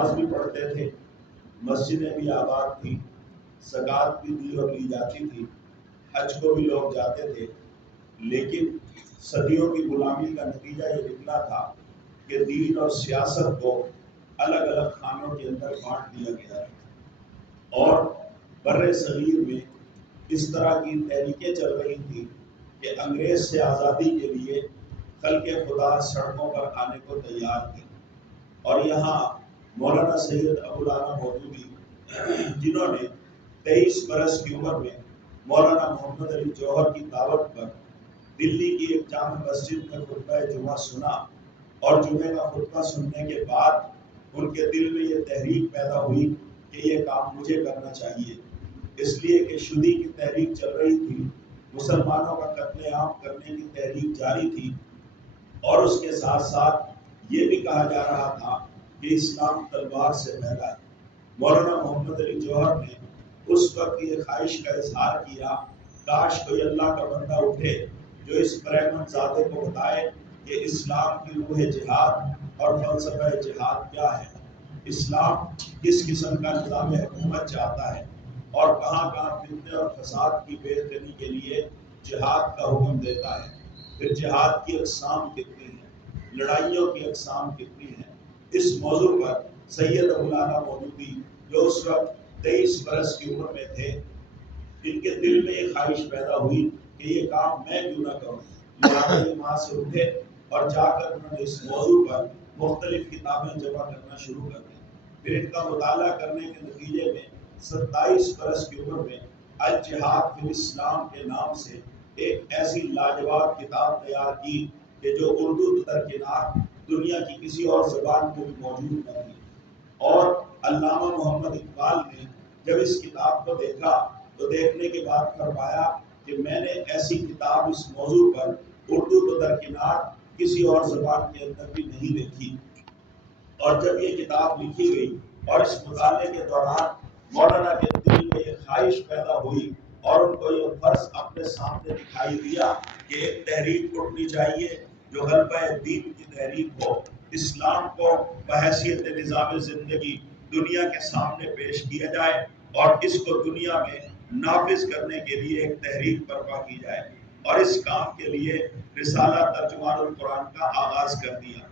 نماز بھی پڑھتے تھے، مسجدیں بھی آباد تھیں، زکوٰۃ بھی دی اور لی جاتی تھی، حج کو بھی لوگ جاتے تھے، لیکن صدیوں کی غلامی کا نتیجہ یہ نکلا تھا کہ دین اور سیاست کو الگ الگ خانوں کے اندر بانٹ دیا گیا اور بر صغیر میں اس طرح کی تحریکیں چل رہی تھیں کہ انگریز سے آزادی کے لیے خلق خدا سڑکوں پر آنے کو تیار تھے۔ اور یہاں مولانا سید ابو العلا مودودی جنہوں نے 23 برس کی عمر میں مولانا محمد علی جوہر کی دعوت پر دلی کی ایک جامع مسجد میں خطبہ جمعہ سنا، اور جمعے کا خطبہ سننے کے بعد ان کے دل میں یہ تحریک پیدا ہوئی کہ یہ کام مجھے کرنا چاہیے، اس لیے کہ شدی کی تحریک چل رہی تھی، مسلمانوں کا قتل عام کرنے کی تحریک جاری تھی، اور اس کے ساتھ ساتھ یہ بھی کہا جا رہا تھا کہ اسلام تلوار سے پھیلا ہے۔ مولانا محمد علی جوہر نے اس وقت یہ خواہش کا اظہار کیا، کاش کوئی اللہ کا بندہ اٹھے جو اس برہمن زادے کو بتائے کہ اسلام کی روح جہاد اور فلسفہ جہاد کیا ہے، اسلام کس قسم کا نظام حکومت چاہتا ہے، اور کہاں کہاں فتنے اور فساد کی بےخبری کے لیے جہاد کا حکم دیتا ہے، پھر جہاد کی اقسام کتنی ہیں، لڑائیوں کی اقسام کتنی ہیں۔ اس موضوع پر سید ابو العلا مودودی جو اس وقت 23 برس کی عمر میں تھے، ان کے دل میں ایک خواہش پیدا ہوئی کہ یہ کام میں کیوں نہ کروں، لہٰذا یہ وہاں سے اٹھے اور جا کر انہوں نے اس موضوع پر مختلف کتابیں جمع کرنا شروع کر دیں۔ پھر ان کا مطالعہ کرنے کے نتیجے میں 27 برس کی عمر میں الجہاد فی الاسلام کے نام سے ایک ایسی لاجواب کتاب تیار کی کہ جو اردو درکنار دنیا کی کسی اور زبان میں بھی موجود نہ تھی۔ اور علامہ محمد اقبال نے جب اس کتاب کو دیکھا تو دیکھنے کے بعد فرمایا کہ میں نے ایسی کتاب اس موضوع پر اردو تو درکنار کسی اور زبان کے اندر بھی نہیں دیکھی۔ اور جب یہ کتاب لکھی گئی اور اس مطالعے کے دوران مولانا کے دل میں یہ خواہش پیدا ہوئی اور ان کو یہ فرض اپنے سامنے دکھائی دیا کہ ایک تحریک اٹھنی چاہیے جو غلبہ دین کی تحریک ہو، اسلام کو بحیثیت نظام زندگی دنیا کے سامنے پیش کیا جائے اور اس کو دنیا میں نافذ کرنے کے لیے ایک تحریک برپا کی جائے، اور اس کام کے لیے رسالہ ترجمان القرآن کا آغاز کر دیا۔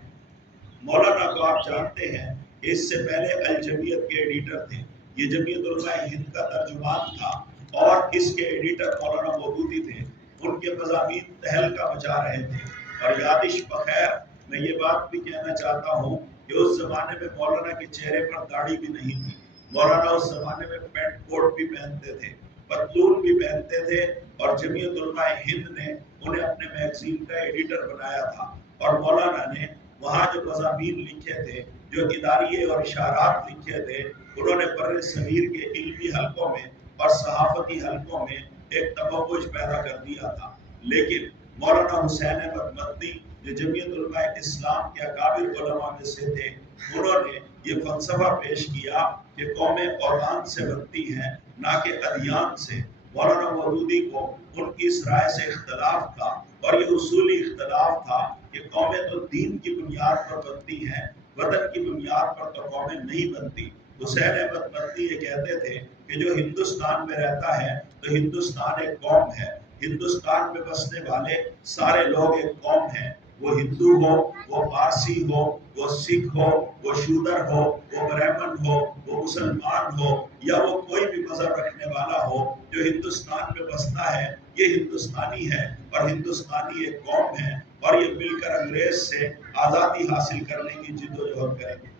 مولانا کو آپ جانتے ہیں کہ اس سے پہلے الجمیت کے ایڈیٹر تھے، یہ جمیعت علماء ہند کا ترجمان تھا اور اس کے ایڈیٹر مولانا مودودی تھے، ان کے مضامین تہلکہ مچا رہے تھے۔ اور یادش بخیر میں یہ بات بھی کہنا چاہتا ہوں کہ اس زمانے میں مولانا کے چہرے پر داڑھی بھی نہیں تھی، مولانا اس زمانے میں پینٹ کوٹ بھی پہنتے تھے، پتلون بھی پہنتے تھے، اور جمیعت علماء ہند نے انہیں اپنے میگزین کا ایڈیٹر بنایا تھا، اور مولانا نے وہاں جو مضامین لکھے تھے، جو اداریے اور اشارات لکھے تھے، انہوں نے بر صغیر کے علمی حلقوں میں اور صحافتی حلقوں میں ایک تموج پیدا کر دیا تھا۔ لیکن مولانا حسین احمد مدنی جو جمیعت علماء اسلام کے اکابر علماء میں سے تھے، انہوں نے یہ فلسفہ پیش کیا کہ قومیں قرآن سے بنتی ہیں نہ کہ ادیان سے۔ مولانا مودودی کو ان کی اس رائے سے اختلاف تھا، اور یہ اصولی اختلاف تھا کہ قومیں تو دین کی بنیاد پر بنتی ہیں، وطن کی بنیاد پر تو قومیں نہیں بنتی۔ حسین احمد مدنی یہ کہتے تھے کہ جو ہندوستان میں رہتا ہے تو ہندوستان ایک قوم ہے، ہندوستان میں بسنے والے سارے لوگ ایک قوم ہیں، وہ ہندو ہو، وہ پارسی ہو، وہ سکھ ہو، وہ شودر ہو، وہ برہمن ہو، وہ مسلمان ہو، یا وہ کوئی بھی مذہب رکھنے والا ہو، جو ہندوستان میں بستا ہے یہ ہندوستانی ہے، اور ہندوستانی ایک قوم ہے، اور یہ مل کر انگریز سے آزادی حاصل کرنے کی جدوجہد کریں گے۔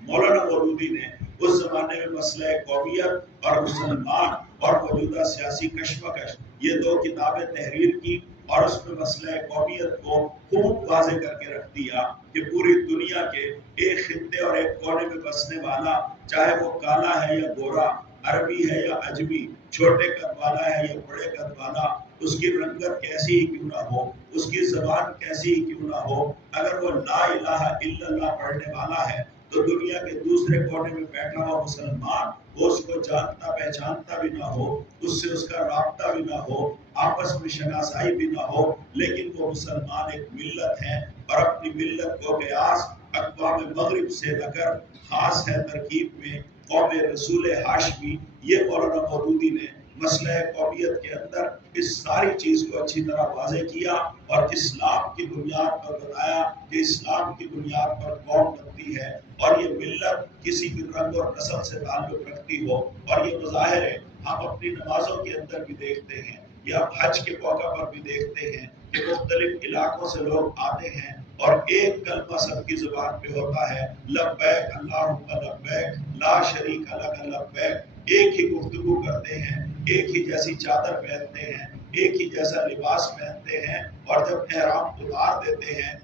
مولانا مودودی نے اس زمانے میں مسئلہ قومیت اور مسلمان اور موجودہ سیاسی کشمکش یہ دو کتابیں تحریر کی، اور اس میں مسئلہ قومیت کو خوب واضح کر کے رکھ دیا کہ پوری دنیا کے ایک خطے اور ایک کونے میں بسنے والا، چاہے وہ کالا ہے یا گورا، عربی ہے یا عجمی، چھوٹے قد والا ہے یا بڑے قد والا، اس کی رنگت کیسی ہی کیوں نہ ہو، اس کی زبان کیسی ہی کیوں نہ ہو، اگر وہ لا الہ الا اللہ پڑھنے والا ہے تو دنیا کے دوسرے کونے میں بیٹھا ہوا مسلمان وہ اس کو جانتا پہچانتا بھی نہ ہو، اس سے اس کا رابطہ بھی نہ ہو، آپس میں شناسائی بھی نہ ہو، لیکن وہ مسلمان ایک ملت ہیں، اور اپنی ملت کو قیاس اقوام مغرب سے لے کر خاص ہے ترکیب میں قوم رسول ہاشمی، یہ مولانا مودودی نے مسئلہ قومیت کے اندر اس ساری چیز کو اچھی طرح واضح کیا اور اسلام کی بنیاد پر بتایا کہ اسلام کی بنیاد پر قوم بنتی ہے اور یہ ملت کسی بھی رنگ اور نسل سے تعلق رکھتی ہو۔ اور یہ مظاہر ہے ہم اپنی نمازوں کے اندر بھی دیکھتے ہیں یا حج کے موقع پر بھی دیکھتے ہیں کہ مختلف علاقوں سے لوگ آتے ہیں اور ایک کلمہ سب کی زبان پہ ہوتا ہے، لبیک اللہم لبیک لا شریک لک لبیک۔ ایک ہی گفتگو کرتے ہیں، ایک ہی جیسی چادر پہنتے ہیں، ایک ہی جیسا لباس پہنتے ہیں، اور جب احرام اتار دیتے ہیں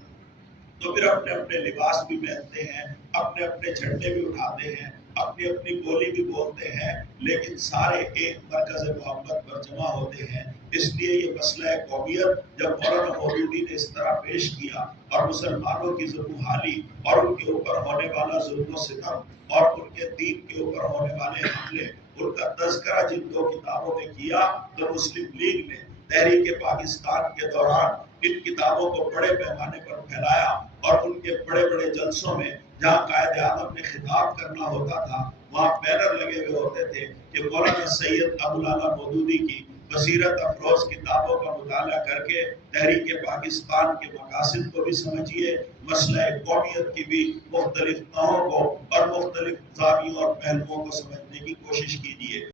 تو پھر اپنے اپنے لباس بھی پہنتے ہیں، اپنے اپنے جھنڈے بھی اٹھاتے ہیں، اپنی اپنی بولی بھی بولتے ہیں، لیکن سارے ایک مرکز محبت پر جمع ہوتے ہیں۔ اس لیے یہ مسئلہ قومیت جب مولانا مودودی نے اس طرح پیش کیا اور مسلمانوں کی زبوحالی اور ان کے اوپر ہونے والا ظلم و ستم اور ان کے دین کے اوپر ہونے والے حملے، ان کا تذکرہ جن دو کتابوں میں کیا، تو مسلم لیگ نے تحریک پاکستان کے دوران ان کتابوں کو بڑے پیمانے پر پھیلایا اور ان کے بڑے بڑے جلسوں میں جہاں قائد اعظم نے خطاب کرنا ہوتا تھا وہاں بینر لگے ہوئے ہوتے تھے کہ مولانا سید ابو الاعلی مودودی کی بصیرت افروز کتابوں کا مطالعہ کر کے تحریک پاکستان کے مقاصد کو بھی سمجھیے، مسئلہ قومیت کی بھی مختلف نوعوں کو اور مختلف زاویوں اور پہلوؤں کو سمجھنے کی کوشش کیجیے۔